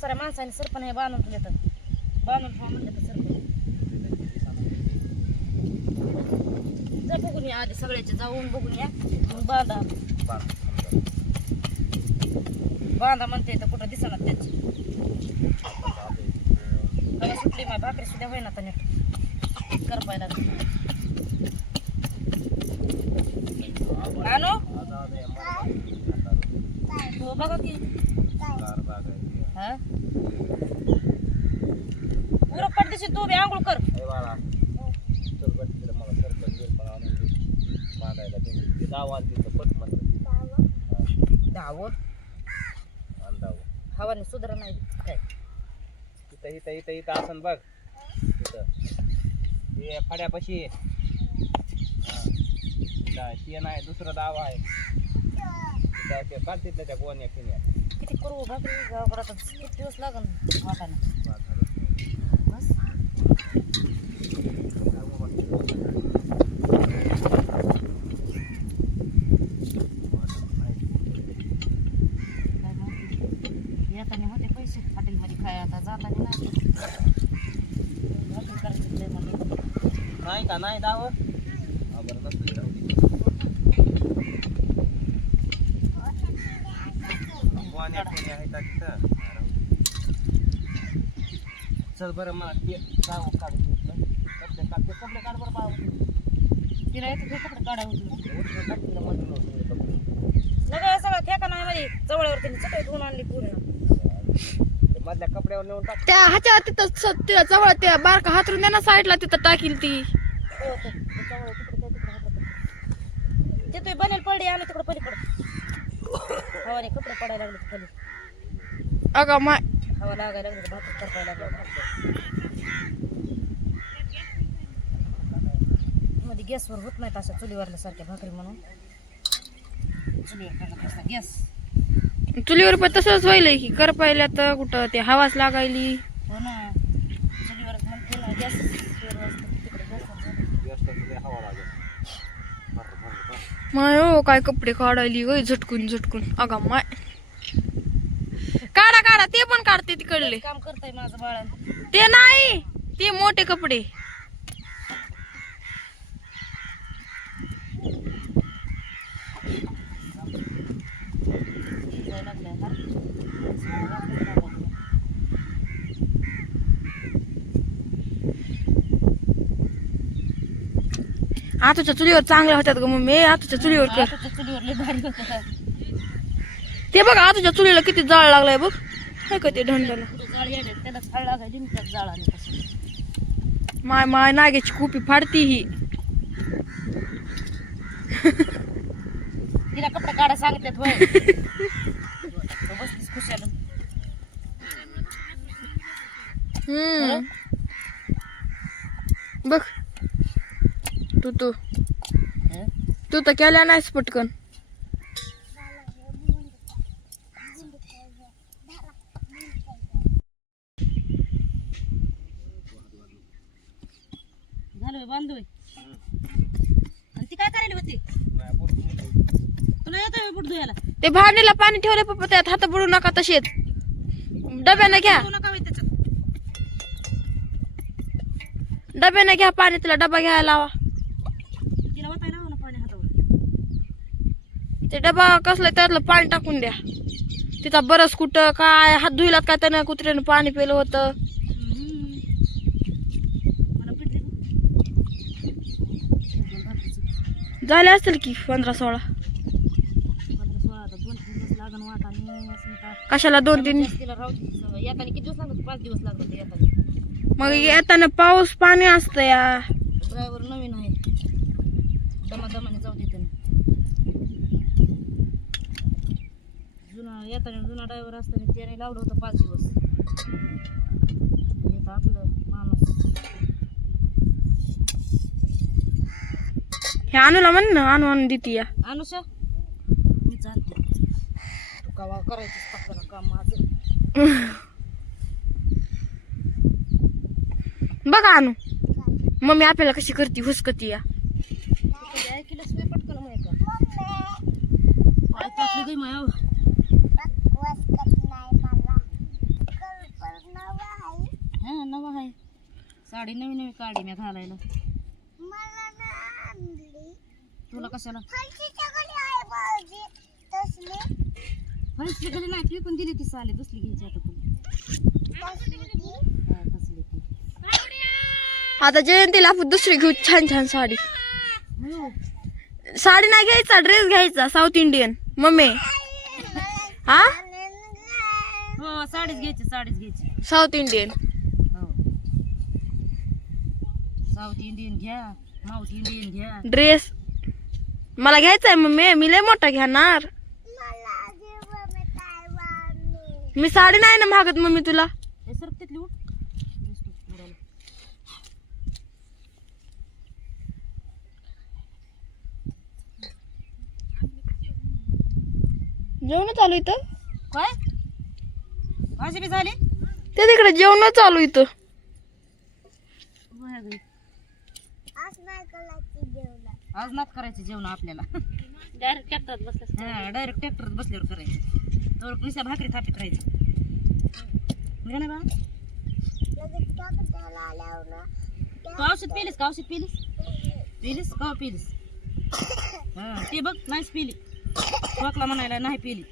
साऱ्या माणसाने सरपण हे बांधून ठेवले तर बांधून ठेवा म्हणलं तर सरपण जा बघून या आधी सगळ्याचे जाऊन बघून या मग बांधा बांधा म्हणते तर कुठं दिसणार त्याची मला सुटली माझी भाकरी सुद्धा होईना तर नीट करपायला आणू हो बघा की हा पुरं पडदेशी तू बी आंघोळ कर हवाने सुधार नाही काय इथं आसन बघ हे फड्यापाशी ते नाही दुसरं दाव आहे ते काढतील त्याच्या गोण्या फिन्या किती करू भाकरी गावाकडे किती दिवस लागन वाटाने बस येताना होते पैसे हॉटेलमध्ये खाय आता जाताना नाही भाकरी करायची नाही का नाही दाव बरं नसलं गोण्या फिन्या आहेत तिथं चल बरं मला ते जाऊ काढून घेतलं कपडे काढ बरं बाबा तिला येते कपडे काढा होतो मधल्या लगा सगळं ठेका नाही मध्ये जवळवरती सगळे धुवून आणली पूर्ण कपड्यावर नेऊन टाक त्या ह्याच्या तिथं तिला जवळ त्या बारका हातरून द्या ना साईडला तिथं टाकील ती ते तुम्ही बनेल पडली आणि तिकडे पलीकडे हवाने कपडे पडायला लागले खाली अगं माय हवा लागायला लागली भात करपायला लागला मध्ये गॅसवर होत नाहीत अशा चुलीवरल्या सारख्या भाकरी म्हणून चुलीवर टाकला गॅस चुलीवर पण तसंच व्हायलंय की कर पाहिल्या तर कुठं ते हवाच लागायली हो ना चुलीवरच म्हणते ना गॅस तिकडे हवा लागेल माय हो काय कपडे काढायली वय झटकून झटकून अगा माय काढा काढा ते पण काढते तिकडले काम करताय माझं बाळा ते नाही ते मोठे कपडे आतूच्या चुलीवर चांगल्या होत्यात ग मम्मी आतूच्या चुलीवर कर चुलीवर लय भारी होतं ते बघ आतूच्या चुलीला किती जाळ लागलाय बघ हे का ते ढंडाला जाळ येते त्याला फळ लागायची त्यात जाळाने कसं माय माय नाग्याची कुपी फाडती ही तिला कपडे काढा सांगतात होय बसलीस खुशाल बघ तू तर केल्या नाहीस पटकन झालं बांधू आणि ती काय करायला होती तुला येतं बुट धुयाला ते भांडीला पाणी ठेवले पप्पा त्यात हात बुडू नका तसेच डब्यानं घ्या नका त्याच्यात डब्यानं घ्या पाणी तिला डबा घ्यायला लावा तिला वाटायला लावा ना पाणी हातावर ते डबा कसला त्यातलं पाणी टाकून द्या तिचा बरंच कुठं काय हात धुईलात काय त्यानं कुत्र्यानं पाणी पिलं होतं मला पिटली झाले असतील की 15-16 15-16 आता 2-3 दिवस लागन वाटा कशाला 2-3 तिला राहू येताना किती दिवस लागत 5 दिवस लागत होते येताना मग येताना पाऊस पाणी असतं या ड्रायव्हर नवीन आहे दमादमाने जाऊ देते ना जुना येताना जुना ड्रायव्हर असताना त्याने लावलं होतं 5 दिवस येतं आपलं माणूस हे आणूला म्हण ना आणून देते या अनुषा मी चालते तू कवा करायचीच पक्कन काम माझं बघा आणू मम्मी आपल्याला कशी करते हुसकती या ऐकलंच मी पटकन माहिती पाय टाकली गई माया साडी नवी नवी काढली मी घालायला. तुला कशाला फळशी गेली नाही पण दिली ती साली दुसरी घ्यायची आता तुला. हा, तसली ती. आता जयंतीला आपण दुसरी घेऊ छान छान साडी. हो. साडी नाही घ्यायचा, ड्रेस घ्यायचा साऊथ इंडियन. मम्मी हा हो साडीच घ्यायची. साऊथ इंडियन हो साऊथ इंडियन घ्या, माऊथ इंडियन घ्या. ड्रेस मला घ्यायचा आहे मम्मी. मी लय मोठा घेणार. मी साडी नाही ना मागत मम्मी तुला. हे सर तिथली उठ. जेवण चालू इथं. काय भाजी बी झाली. ते तिकडे जेवण चालू इथं. आज नात करायचे जेवण आपल्याला. डायरेक्ट ट्रॅक्टरात बसले. हा डायरेक्ट ट्रॅक्टरात बसल्यावर करायचं. तर नुसत्या भाकरी थापीत राहायचं. नाही बा तू औषध पिलीस का? औषध पिलीस का? पिलीस हा ते बघ नाहीच पिली. खोकला म्हणायला नाही पिली.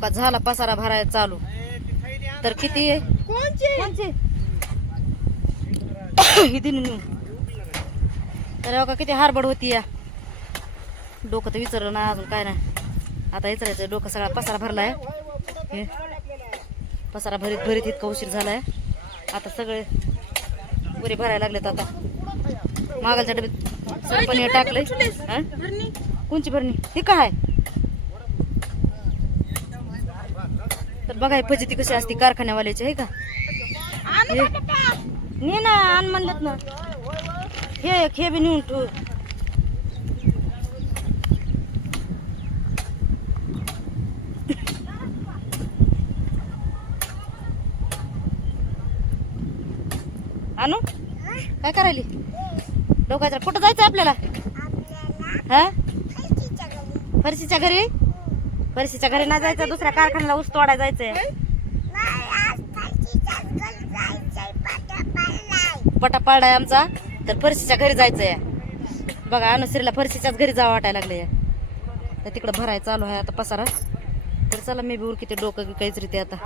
का झाला पसारा भरायला चालू. तर किती आहे? कोणचे किती तर का किती हारबड होती या. डोकं तर विचारलं नाही अजून काय नाही. आता विचारायचं डोकं सगळा पसारा भरलाय. हे पसारा भरीत भरीत इतका उशीर झालाय. आता सगळे पुरे भरायला लागलेत. आता मागालच्या डब्यात सगळं पनीर टाकलंय. कोणची भरणी हे काय? तर बघा फजिती कशी असते कारखान्यावाल्याची आहे का. ने ना आण म्हणलं ना. हे बी नेऊन ठेव. आणू काय करायली? डोकायचं कुठं जायचं आपल्याला? हा फरशीच्या घरी. फरशीच्या घरी नाही जायचं, दुसऱ्या कारखान्याला ऊस तोडायला जायचंय. पटा पाडाय आमचा. तर फरशीच्या घरी जायचंय. बघा अनुश्रीला फरशीच्याच घरी जावं वाटायला लागले. तर तिकडं भरायला चालू आहे आता पसारा. तर चला मी बी किती डोकं काहीच रीते आता.